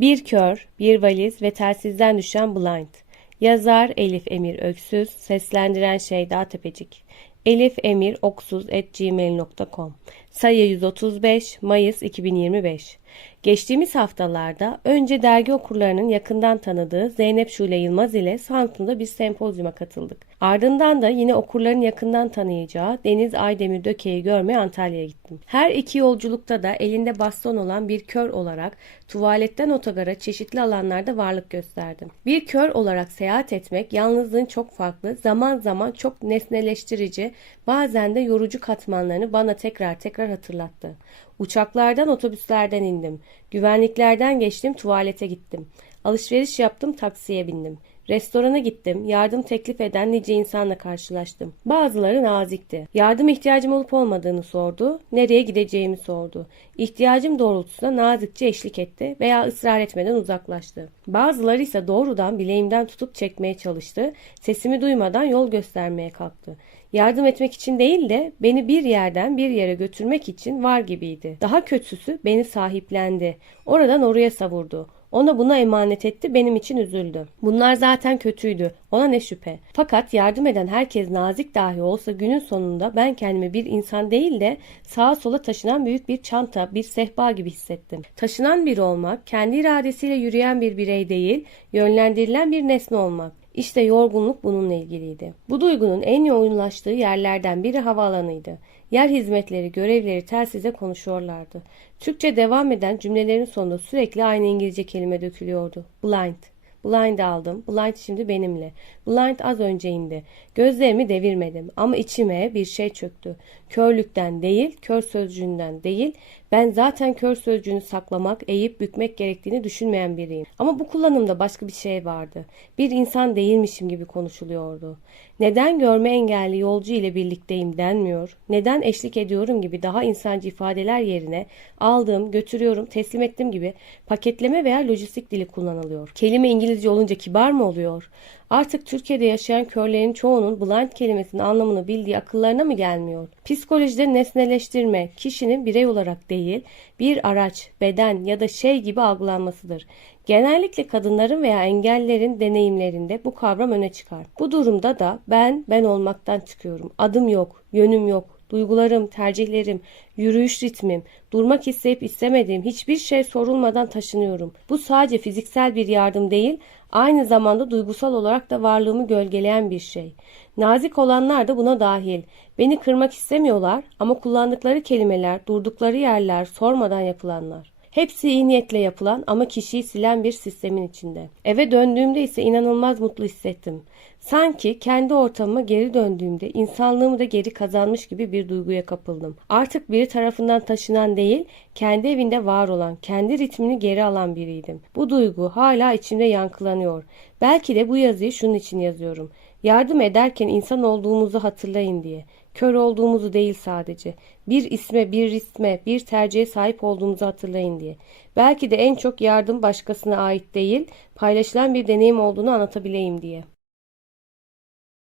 Bir kör, bir valiz ve telsizden düşen blind. Yazar Elif Emir Öksüz, seslendiren Şeyda Tepecik. Elif Emir Oksuz gmail.com Sayı 135 Mayıs 2025 Geçtiğimiz haftalarda önce dergi okurlarının yakından tanıdığı Zeynep Şule Yılmaz ile Samsun'da bir sempozyuma katıldık. Ardından da yine okurların yakından tanıyacağı Deniz Aydemir Döke'yi görmeye Antalya'ya gittim. Her iki yolculukta da elinde baston olan bir kör olarak tuvaletten otogara çeşitli alanlarda varlık gösterdim. Bir kör olarak seyahat etmek yalnızlığın çok farklı, zaman zaman çok nesneleştirici, bazen de yorucu katmanlarını bana tekrar tekrar hatırlattı. Uçaklardan, otobüslerden indim. Güvenliklerden geçtim, tuvalete gittim. Alışveriş yaptım, taksiye bindim. Restorana gittim. Yardım teklif eden nice insanla karşılaştım. Bazıları nazikti. Yardım ihtiyacım olup olmadığını sordu. Nereye gideceğimi sordu. İhtiyacım doğrultusunda nazikçe eşlik etti veya ısrar etmeden uzaklaştı. Bazıları ise doğrudan bileğimden tutup çekmeye çalıştı. Sesimi duymadan yol göstermeye kalktı. Yardım etmek için değil de beni bir yerden bir yere götürmek için var gibiydi. Daha kötüsü beni sahiplendi. Oradan oraya savurdu. Ona buna emanet etti, benim için üzüldü. Bunlar zaten kötüydü, ona ne şüphe. Fakat yardım eden herkes nazik dahi olsa günün sonunda ben kendimi bir insan değil de sağa sola taşınan büyük bir çanta, bir sehpa gibi hissettim. Taşınan biri olmak, kendi iradesiyle yürüyen bir birey değil, yönlendirilen bir nesne olmak. İşte yorgunluk bununla ilgiliydi. Bu duygunun en yoğunlaştığı yerlerden biri havaalanıydı. Yer hizmetleri görevleri telsize konuşuyorlardı. Türkçe devam eden cümlelerin sonunda sürekli aynı İngilizce kelime dökülüyordu. Blind. Blind aldım. Blind şimdi benimle. Blind az önce indi. Gözlerimi devirmedim ama içime bir şey çöktü. Körlükten değil, kör sözcüğünden değil, ben zaten kör sözcüğünü saklamak, eğip bükmek gerektiğini düşünmeyen biriyim. Ama bu kullanımda başka bir şey vardı. Bir insan değilmişim gibi konuşuluyordu. Neden görme engelli yolcu ile birlikteyim denmiyor, neden eşlik ediyorum gibi daha insancı ifadeler yerine aldım, götürüyorum, teslim ettim gibi paketleme veya lojistik dili kullanılıyor. Kelime İngilizce olunca kibar mı oluyor? Artık Türkiye'de yaşayan körlerin çoğunun blind kelimesinin anlamını bildiği akıllarına mı gelmiyor? Psikolojide nesneleştirme, kişinin birey olarak değil, bir araç, beden ya da şey gibi algılanmasıdır. Genellikle kadınların veya engellerin deneyimlerinde bu kavram öne çıkar. Bu durumda da ben ben olmaktan çıkıyorum. Adım yok, yönüm yok, duygularım, tercihlerim, yürüyüş ritmim, durmak isteyip istemediğim hiçbir şey sorulmadan taşınıyorum. Bu sadece fiziksel bir yardım değil, aynı zamanda duygusal olarak da varlığımı gölgeleyen bir şey. Nazik olanlar da buna dahil. Beni kırmak istemiyorlar ama kullandıkları kelimeler, durdukları yerler sormadan yapılanlar. Hepsi iyi niyetle yapılan ama kişiyi silen bir sistemin içinde. Eve döndüğümde ise inanılmaz mutlu hissettim. Sanki kendi ortamıma geri döndüğümde insanlığımı da geri kazanmış gibi bir duyguya kapıldım. Artık biri tarafından taşınan değil, kendi evinde var olan, kendi ritmini geri alan biriydim. Bu duygu hala içimde yankılanıyor. Belki de bu yazıyı şunun için yazıyorum. Yardım ederken insan olduğumuzu hatırlayın diye. Kör olduğumuzu değil sadece. Bir isme, bir ritme, bir tercihe sahip olduğumuzu hatırlayın diye. Belki de en çok yardım başkasına ait değil, paylaşılan bir deneyim olduğunu anlatabileyim diye.